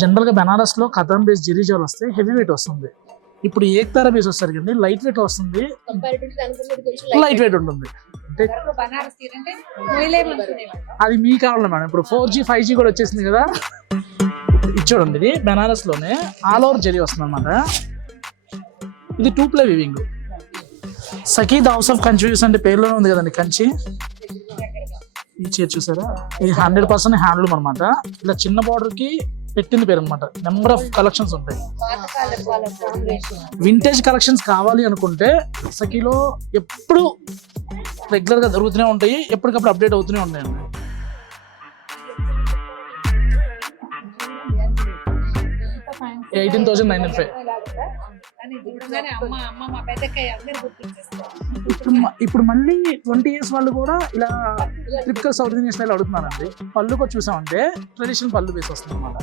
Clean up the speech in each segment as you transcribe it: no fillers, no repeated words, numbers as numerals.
జనరల్గా బెనారస్లో కథన్ బేస్ జెరీ జాల్ వస్తే హెవీ వెయిట్ వస్తుంది. ఇప్పుడు ఏక్తారా బేస్ వస్తారు కండి లైట్ వెయిట్ వస్తుంది, లైట్ వెయిట్ ఉంటుంది. అంటే అది మీ కావాలి మేడం. ఇప్పుడు 4G 5G కూడా వచ్చేసింది కదా. ఇది చూడండి, ఇది బెనారస్లోనే ఆల్ ఓవర్ జెరీ వస్తుంది అనమాట. ఇది 2-ply weaving. Sakhi the house of Kanchi అంటే పేరులోనే ఉంది కదండి కంచి. ఈ చీర చూసారా, ఇది 100% హ్యాండ్లూమ్ అనమాట. ఇలా చిన్న బార్డర్ కి పెట్టింది పేరు అనమాట. నెంబర్ ఆఫ్ కలెక్షన్స్ ఉంటాయి. వింటేజ్ కలెక్షన్స్ కావాలి అనుకుంటే సఖీలో ఎప్పుడు రెగ్యులర్ గా దొరుకుతూనే ఉంటాయి, ఎప్పటికప్పుడు అప్డేట్ అవుతూనే ఉంటాయండి. $18,995. ఇప్పుడు మళ్ళీ 20 years వాళ్ళు కూడా ఇలా ట్రిపికల్ సౌత్ ఇండియన్ స్టైల్ అడుగుతున్నారండి. పళ్ళు కూడా చూసామంటే ట్రెడిషనల్ పళ్ళు వేసి వస్తుంది అన్నమాట.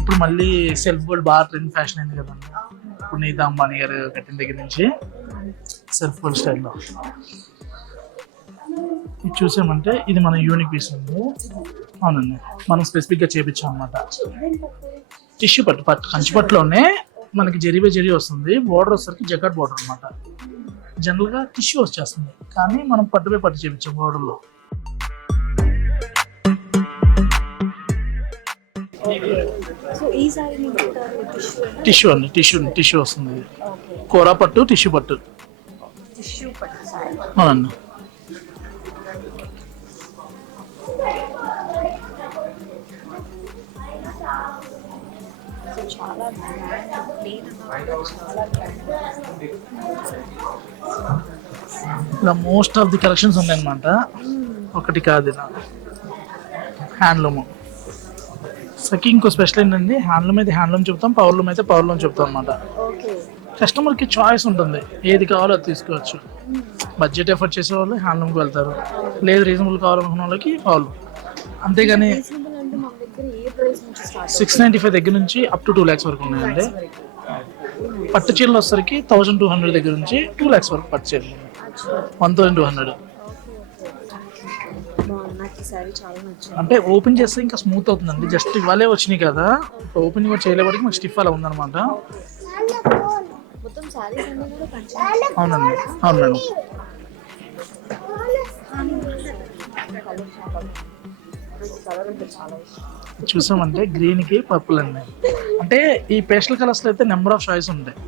ఇప్పుడు మళ్ళీ సెల్ఫ్ గోల్డ్ బాగా ట్రెండ్ ఫ్యాషన్ అయింది కదండి. ఇప్పుడు నీతా అంబానీ గారు కట్టిన దగ్గర నుంచి సెల్ఫ్ గోల్డ్ స్టైల్లో ఇది చూసామంటే ఇది మన యూనిక్ పీస్ ఉంది. అవునండి, మనం స్పెసిఫిక్గా చేయించాం అనమాట. టిష్యూ పట్టు కంచి పట్టులోనే మనకి జెరీ బై జెరీ వస్తుంది. బోర్డర్ వచ్చేసరికి జకాట్ బోర్డర్ అనమాట. జనరల్గా టిష్యూ వచ్చేస్తుంది, కానీ మనం పట్టు బై పట్టు చేయించాం బోర్డర్లో. టిష్యూ అండి, టిష్యూ వస్తుంది. కోరా పట్టు, టిష్యూ పట్టు. అవునండి. ఇలా మోస్ట్ ఆఫ్ ది కలెక్షన్స్ ఉన్నాయన్నమాట. ఒకటి కాదు, ఇలా హ్యాండ్లూమ్. సఖీ ఇంకో స్పెషల్ ఏంటండి, హ్యాండ్లూమ్ అయితే హ్యాండ్లూమ్ చెప్తాం, పవర్లూమ్ అయితే పవర్లూమ్ చెప్తాం అనమాట. కస్టమర్కి చాయిస్ ఉంటుంది, ఏది కావాలో అది తీసుకోవచ్చు. బడ్జెట్ ఎఫర్ట్ చేసే వాళ్ళు హ్యాండ్లూమ్కి వెళ్తారు, లేదు రీజనబుల్ కావాలనుకున్న వాళ్ళకి పవర్లూమ్. అంతేగాని 695 దగ్గర నుంచి అప్ టు 2 lakhs వరకు ఉన్నాయండి. పట్టు చీరలు వచ్చేసరికి 1200 దగ్గర నుంచి 2 lakhs వరకు పట్టు చీరలు 1200. అంటే ఓపెన్ చేస్తే ఇంకా స్మూత్ అవుతుందండి. జస్ట్ ఇవాళే వచ్చినాయి కదా, ఓపెన్ కూడా చేయలేబడికి మాకు స్టిఫ్ అలా ఉందన్నమాట. అవునండి, అవునండి. చూసామంటే గ్రీన్ కి పర్పుల్ అండి. అంటే ఈ పేస్టల్ కలర్స్ లో అయితే నెంబర్ ఆఫ్ చాయిస్ ఉంటాయి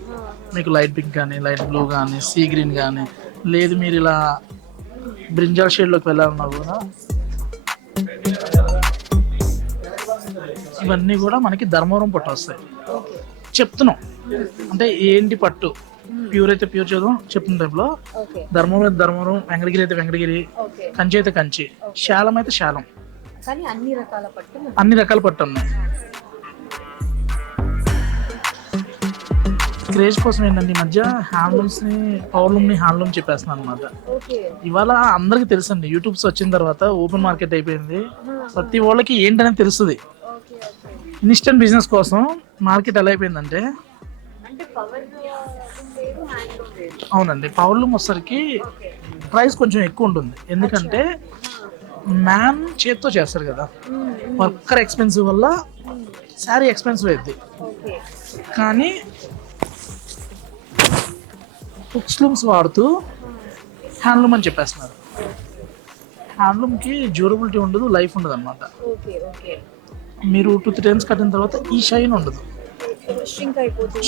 మీకు. లైట్ పింక్ కానీ, లైట్ బ్లూ కానీ, సీ గ్రీన్ కానీ, లేదు మీరు ఇలా బ్రింజాల్ షేడ్ లోకి వెళ్ళాలన్నా కూడా ఇవన్నీ కూడా మనకి ధర్మవరం పట్టు వస్తాయి. చెప్తున్నాం అంటే ఏంటి పట్టు, ప్యూర్ అయితే ప్యూర్ చదువు చెప్పిన టైంలో, ధర్మవరం అయితే ధర్మవరం, వెంకటగిరి అయితే వెంకటగిరి, కంచి అయితే కంచి, శాలం అయితే శాలం, అన్ని రకాల పట్టు ఉన్నాయి. క్రేజ్ కోసం ఏంటంటే ఈ మధ్య హ్యాండ్లూమ్స్ ని, పవర్లూమ్ ని హ్యాండ్లూమ్ చెప్పేస్తున్నాను అనమాట. ఇవాళ అందరికి తెలుసండి, యూట్యూబ్స్ వచ్చిన తర్వాత ఓపెన్ మార్కెట్ అయిపోయింది, ప్రతి వాళ్ళకి ఏంటనేది తెలుస్తుంది. ఇన్స్టెంట్ బిజినెస్ కోసం మార్కెట్ ఎలా అయిపోయిందంటే, అవునండి, పవర్లూమ్ వచ్చేసరికి ప్రైస్ కొంచెం ఎక్కువ ఉంటుంది. ఎందుకంటే మ్యాన్ చేత్తో చేస్తారు కదా, వర్కర్ ఎక్స్పెన్సివ్ వల్ల శారీ ఎక్స్పెన్సివ్ అయింది. కానీ హుక్స్లూమ్స్ వాడుతూ హ్యాండ్లూమ్ అని చెప్పేస్తున్నారు. హ్యాండ్లూమ్కి డ్యూరబిలిటీ ఉండదు, లైఫ్ ఉండదు అనమాట. మీరు 2-3 times కట్టిన తర్వాత ఈ షైన్ ఉండదు,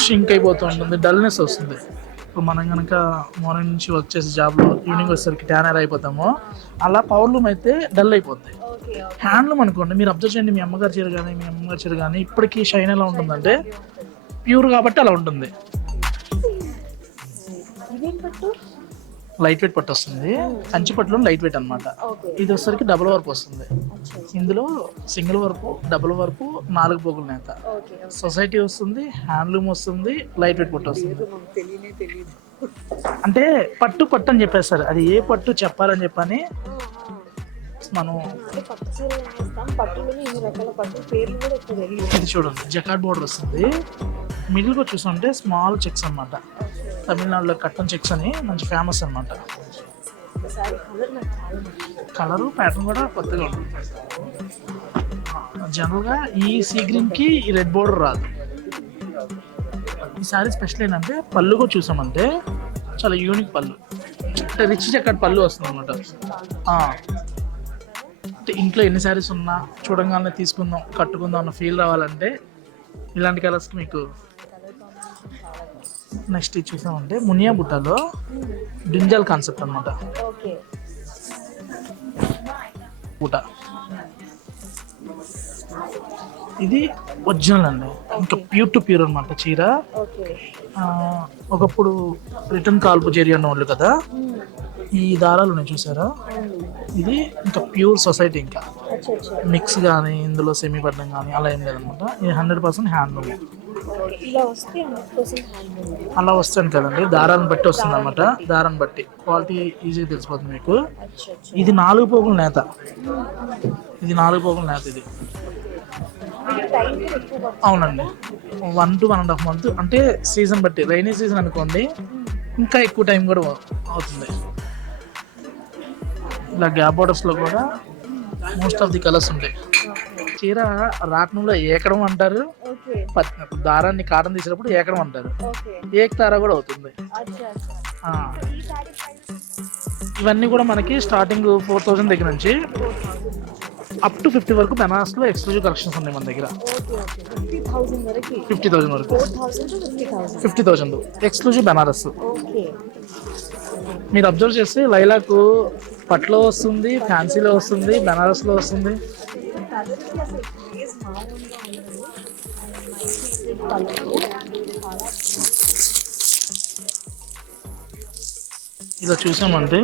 షింక్ అయిపోతూ ఉంటుంది, డల్నెస్ వస్తుంది. ఇప్పుడు మనం కనుక మార్నింగ్ నుంచి వర్క్ చేసే జాబ్లో ఈవినింగ్ వచ్చేసరికి ట్యానర్ అయిపోతామో అలా పవర్లూమ్ అయితే డల్ అయిపోద్ది. హ్యాండ్లూమ్ అనుకోండి, మీరు అబ్జర్వ్ చేయండి, మీ అమ్మగారి చీర కానీ మీ అమ్మగారి చీర కానీ ఇప్పటికీ షైన్ ఎలా ఉంటుందంటే ప్యూర్ కాబట్టి అలా ఉంటుంది. లైట్ వెయిట్ పట్టు వస్తుంది, కంచి పట్టులో లైట్ వెయిట్ అనమాట. ఇది వచ్చేసరికి డబుల్ వర్క్ వస్తుంది. ఇందులో సింగిల్ వర్క్, డబుల్ వర్క్, 4 పోగుల నేత, సొసైటీ వస్తుంది, హ్యాండ్లూమ్ వస్తుంది, లైట్ వెయిట్ పట్టు వస్తుంది. అంటే పట్టు పట్టు అని చెప్పేస్తారు, అది ఏ పట్టు చెప్పాలని చెప్పని మనం. ఇది చూడండి, జకార్డ్ బోర్డర్ వస్తుంది, మిడిల్గా చూసుకుంటే స్మాల్ చెక్స్ అనమాట. తమిళనాడులో కట్టన్ చెక్స్ అని మంచి ఫేమస్ అనమాట. కలరు ప్యాటర్న్ కూడా కొత్తగా ఉంటుంది. జనరల్గా ఈ సీ గ్రీన్కి ఈ రెడ్ బోర్డర్ రాదు. ఈ సారీ స్పెషల్ ఏంటంటే పళ్ళు కూడా చూసామంటే చాలా యూనిక్ పళ్ళు, అంటే రిచ్ జకార్డ్ పళ్ళు వస్తుంది అనమాట. ఇంట్లో ఎన్ని శారీస్ ఉన్నా చూడంగానే తీసుకుందాం కట్టుకుందాం అన్న ఫీల్ రావాలంటే ఇలాంటి కలర్స్కి మీకు. నెక్స్ట్ ఇది చూసామంటే మునియా బుట్టలో బ్రింజాల్ కాన్సెప్ట్ అనమాట. బుట్ట ఇది ఒరిజినల్ అండి, ఇంకా ప్యూర్ టు ప్యూర్ అనమాట చీర. ఒకప్పుడు రిటర్న్ కాల్పు జెరీ అన్న వాళ్ళు కదా, ఈ దారాలు ఉన్నాయి చూసారా, ఇది ఇంకా ప్యూర్ సొసైటీ, ఇంకా మిక్స్ కానీ ఇందులో సెమీ పట్టడం కానీ అలా ఏం లేదనమాట. ఇది 100% హ్యాండ్లూమ్. అలా వస్తాను కదండి, దారాన్ని బట్టి వస్తుంది అనమాట. దారాన్ని బట్టి క్వాలిటీ ఈజీగా తెలిసిపోతుంది మీకు. ఇది 4 పోగుల నేత, ఇది 4 పోగుల నేత. ఇది అవునండి, 1 to 1.5 months. అంటే సీజన్ బట్టి, రైనీ సీజన్ అనుకోండి ఇంకా ఎక్కువ టైం కూడా అవుతుంది. ఇలా గ్యాప్ బోర్డర్స్లో కూడా మోస్ట్ ఆఫ్ ది కలర్స్ ఉంటాయి. చీర రాట్నంలో ఏకడం అంటారు, దారాన్ని కాటన్ తీసినప్పుడు ఏకడం అంటారు, ఏకతారా కూడా అవుతుంది. ఇవన్నీ కూడా మనకి స్టార్టింగ్ 4,000 దగ్గర నుంచి అప్ టు 50 వరకు బెనారస్లో ఎక్స్క్లూజివ్ కలెక్షన్స్ ఉన్నాయి మన దగ్గర. 50,000 వరకు, 50,000 ఎక్స్క్లూజివ్ బెనారస్. మీరు అబ్జర్వ్ చేస్తే లైలాకు పట్లో వస్తుంది, ఫ్యాన్సీలో వస్తుంది, బెనారస్లో వస్తుంది. ఇలా చూసామంటే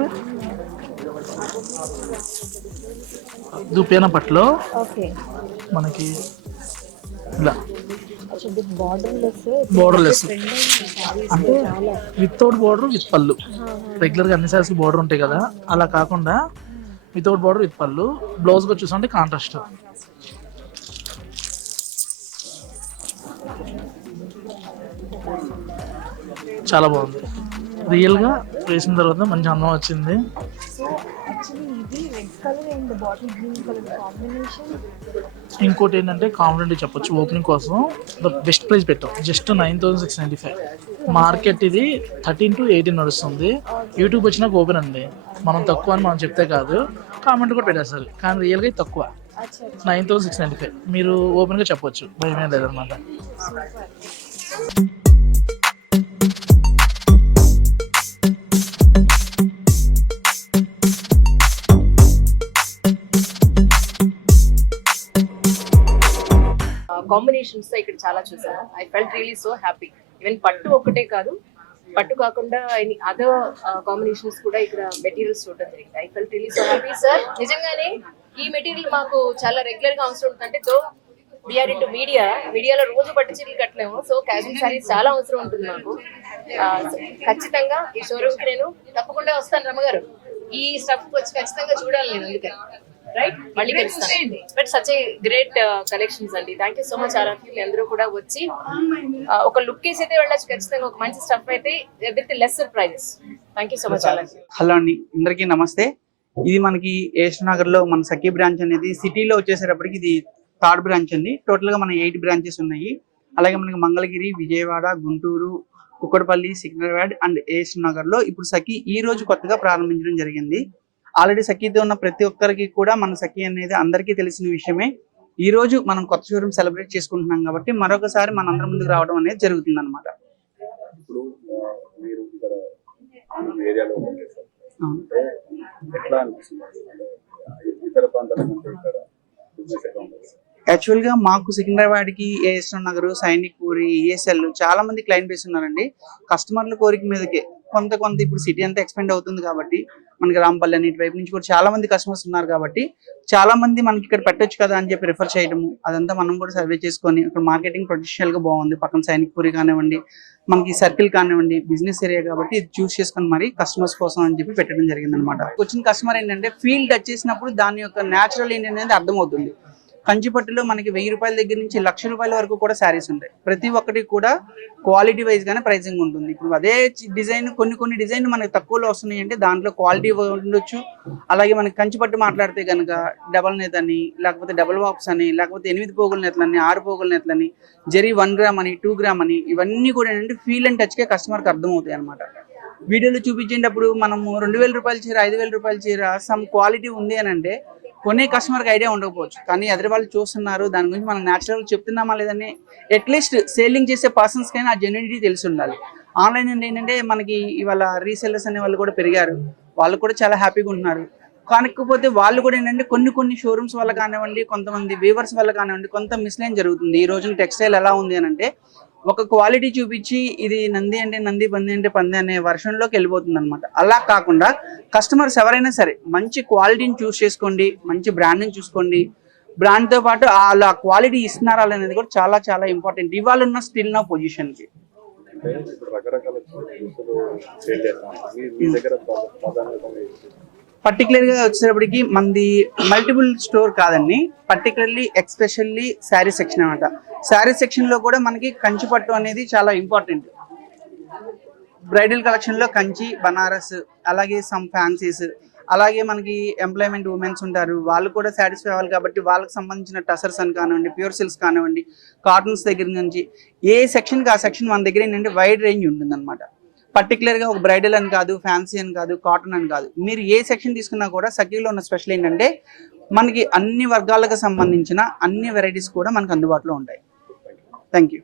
దుపేన పట్లో మనకి ఇలా బోర్డర్లెస్ అంటే వితౌట్ బోర్డర్ విత్ పళ్ళు. రెగ్యులర్గా అన్ని సారీస్కి బోర్డర్ ఉంటాయి కదా, అలా కాకుండా వితౌట్ బోర్డర్ విత్ పళ్ళు. బ్లౌజ్ కూడా చూసామంటే కాంట్రాస్ట్. చాలా బాగుంది, రియల్గా వేసిన తర్వాత మంచి అందం వచ్చింది. ఇంకోటి ఏంటంటే కాంప్లిమెంటరీ చెప్పొచ్చు, ఓపెనింగ్ కోసం బెస్ట్ ప్రైస్ పెట్టాం, జస్ట్ 9,695. మార్కెట్ ఇది 13 to 18 నడుస్తుంది. యూట్యూబ్ వచ్చినాక ఓపెన్ అండి, మనం తక్కువ అని మనం చెప్తే కాదు, కామెంట్ కూడా పెట్టేస్తారు, కానీ రియల్గా తక్కువ 9,695. మీరు ఓపెన్గా చెప్పొచ్చు, భయమే లేదనమాట. కాంబినేషన్స్ ఇక్కడ చాలా చూసాను. I felt really so happy. Even పట్టు ఒక్కటే కాదు, పట్టు కాకుండా ఎనీ అదర్ కాంబినేషన్స్ కూడా ఇక్కడ మెటీరియల్స్ చూడడం జరిగింది. I felt really so happy sir. నిజంగానే ఈ మెటీరియల్ మాకు చాలా రెగ్యులర్ గా అవసరం ఉంటుంది. అంటే తో వీఆర్ ఇంటూ మీడియాలో రోజు పట్టు చీరలు కట్టలేము, సో క్యాజువల్ సారీస్ చాలా అవసరం ఉంటుంది మాకు. ఖచ్చితంగా ఈ షోరూమ్ కి నేను తప్పకుండా వస్తాను రమ్మగారు. ఈ స్టఫ్ వచ్చి ఖచ్చితంగా చూడాలి నేను, అందుకని రైట్ మళ్ళీ కలుస్తాను. But such a great collections అండి. Thank you so much all of you. అందరూ కూడా వచ్చి ఒక లుక్ వేసి అయితే వెళ్ళచ్చు ఖచ్చితంగా. ఒక మంచి స్టఫ్ అయితే with lesser prices. Thank you so much all of you. Hello అండి, అందరికీ నమస్తే. ఇది మనకి ఏఎస్ నగర్ లో మన సఖీ బ్రాంచ్ అనేది సిటీలో వచ్చేసేటప్పటికి ఇది 3rd బ్రాంచ్ అండి. టోటల్ గా మన 8 బ్రాంచెస్ ఉన్నాయి. అలాగే మనకి మంగళగిరి, విజయవాడ, గుంటూరు, కుక్కడపల్లి, సికింద్రాబాద్ అండ్ ఏఎస్ నగర్ లో ఇప్పుడు సఖీ ఈ రోజు కొత్తగా ప్రారంభించడం జరిగింది. ఆల్రెడీ సఖీతో ఉన్న ప్రతి ఒక్కరికి కూడా మన సఖీ అనేది అందరికీ తెలిసిన విషయమే. ఈ రోజు మనం కొత్త షోరూమ్ సెలబ్రేట్ చేసుకుంటున్నాం కాబట్టి మరొకసారి మన అందరి ముందుకు రావడం అనేది జరుగుతుంది అనమాట. ఇప్పుడు మీరు ఇక్కడ ఏరియాలో ఓపెన్ చేశారు అంటే ఎట్లా అనిపిస్తుంది? అంటే ఇతర ప్రాంతాల కంటే ఇక్కడ బిజినెస్ ఎట్లా ఉంటుంది? యాక్చువల్గా మాకు సికింద్రాబాద్కి ఏఎస్ఆర్ నగర్, సైనిక్ పూరి, ఈఎస్ఎల్ చాలా మంది క్లయింట్ బేస్ ఉన్నారండి. కస్టమర్ల కోరిక మీదకే కొంత ఇప్పుడు సిటీ అంతా ఎక్స్పెండ్ అవుతుంది కాబట్టి మనకి రాంపల్లి అని ఇటువైపు నుంచి కూడా చాలా మంది కస్టమర్స్ ఉన్నారు కాబట్టి చాలా మంది మనకి ఇక్కడ పెట్టొచ్చు కదా అని చెప్పి రిఫర్ చేయడము, అదంతా మనం కూడా సర్వే చేసుకొని ఇక్కడ మార్కెటింగ్ పొటెన్షియల్ గా బాగుంది. పక్కన సైనిక్ పూరి కానివ్వండి, మనకి సర్కిల్ కానివ్వండి, బిజినెస్ ఏరియా కాబట్టి ఇది చూస్ చేసుకొని మరి కస్టమర్స్ కోసం అని చెప్పి పెట్టడం జరిగింది అనమాట. వచ్చిన కస్టమర్ ఏంటంటే ఫీల్ టచ్ చేసినప్పుడు దాని యొక్క న్యాచురల్ ఏంటి అనేది అర్థమవుతుంది. కంచిపట్టులో మనకి 1000 రూపాయల దగ్గర నుంచి 1,00,000 రూపాయల వరకు కూడా శారీస్ ఉంటాయి. ప్రతి ఒక్కటి కూడా క్వాలిటీ వైజ్ గానే ప్రైసింగ్ ఉంటుంది. ఇప్పుడు అదే డిజైన్ కొన్ని డిజైన్ మనకి తక్కువలో వస్తున్నాయి అంటే దాంట్లో క్వాలిటీ ఉండొచ్చు. అలాగే మనకి కంచిపట్టు మాట్లాడితే కనుక డబల్ నేత అని, లేకపోతే డబల్ వాప్స్ అని, లేకపోతే 8 పోగుల నెతలని, 6 పోగుల నెతలని, జరీ 1 గ్రామ్ అని, 2 గ్రామ్ అని, ఇవన్నీ కూడా ఏంటంటే ఫీల్ అండ్ టచ్కే కస్టమర్కి అర్థమవుతాయి అనమాట. వీడియోలో చూపించేటప్పుడు మనము 2,000 రూపాయల చీర, 5,000 రూపాయల చీర సమ్ క్వాలిటీ ఉంది అని అంటే కొనే కస్టమర్కి ఐడియా ఉండకపోవచ్చు. కానీ ఎదురు వాళ్ళు చూస్తున్నారు, దాని గురించి మనం న్యాచురల్ చెప్తున్నామా లేదని అట్లీస్ట్ సేలింగ్ చేసే పర్సన్స్కైనా ఆ జెన్యూనిటీ తెలిసి ఉండాలి. ఆన్లైన్ అంటే ఏంటంటే మనకి ఇవాళ రీసెల్లర్స్ అనే వాళ్ళు కూడా పెరిగారు, వాళ్ళు కూడా చాలా హ్యాపీగా ఉంటున్నారు. కాకపోతే వాళ్ళు కూడా ఏంటంటే కొన్ని షోరూమ్స్ వల్ల కానివ్వండి, కొంతమంది వీవర్స్ వల్ల కానివ్వండి కొంత మిస్లైన్ జరుగుతుంది. ఈ రోజున టెక్స్టైల్ ఎలా ఉంది అని అంటే ఒక క్వాలిటీ చూపించి ఇది నంది అంటే నంది, పంది అంటే పంది అనే వర్షన్లోకి వెళ్ళిపోతుంది అనమాట. అలా కాకుండా కస్టమర్స్ ఎవరైనా సరే మంచి క్వాలిటీని చూస్ చేసుకోండి, మంచి బ్రాండ్ని చూసుకోండి. బ్రాండ్తో పాటు అలా క్వాలిటీ ఇస్తున్నారా అనేది కూడా చాలా చాలా ఇంపార్టెంట్ ఇవాళ ఉన్న స్టిల్ నా పొజిషన్కి. అంటే ఇప్పుడు రకరకాల దుస్తులు సేల్ చేస్తాం, మీ దగ్గర ప్రాధాన్యత పర్టికులర్ గా వచ్చేటప్పటికి మనది మల్టిపుల్ స్టోర్ కాదండి, పర్టికులర్లీ ఎక్స్పెషల్లీ శారీ సెక్షన్ అనమాట. శారీ సెక్షన్ లో కూడా మనకి కంచి పట్టు అనేది చాలా ఇంపార్టెంట్. బ్రైడల్ కలెక్షన్ లో కంచి, బనారస్, అలాగే సమ్ ఫ్యాన్సీస్, అలాగే మనకి ఎంప్లాయ్మెంట్ ఉమెన్స్ ఉంటారు, వాళ్ళు కూడా సాటిస్ఫై అవ్వాలి కాబట్టి వాళ్ళకి సంబంధించిన టసర్స్ అని కానివ్వండి, ప్యూర్ సిల్క్స్ కానివ్వండి, కాటన్స్ దగ్గర నుంచి ఏ సెక్షన్కి ఆ సెక్షన్ మన దగ్గర ఏంటంటే వైడ్ రేంజ్ ఉంటుంది అనమాట. పర్టికులర్గా ఒక బ్రైడల్ అని కాదు, ఫ్యాన్సీ అని కాదు, కాటన్ అని కాదు, మీరు ఏ సెక్షన్ తీసుకున్నా కూడా సఖీలో ఉన్న స్పెషల్ ఏంటంటే మనకి అన్ని వర్గాలకు సంబంధించిన అన్ని వెరైటీస్ కూడా మనకు అందుబాటులో ఉంటాయి. Thank you.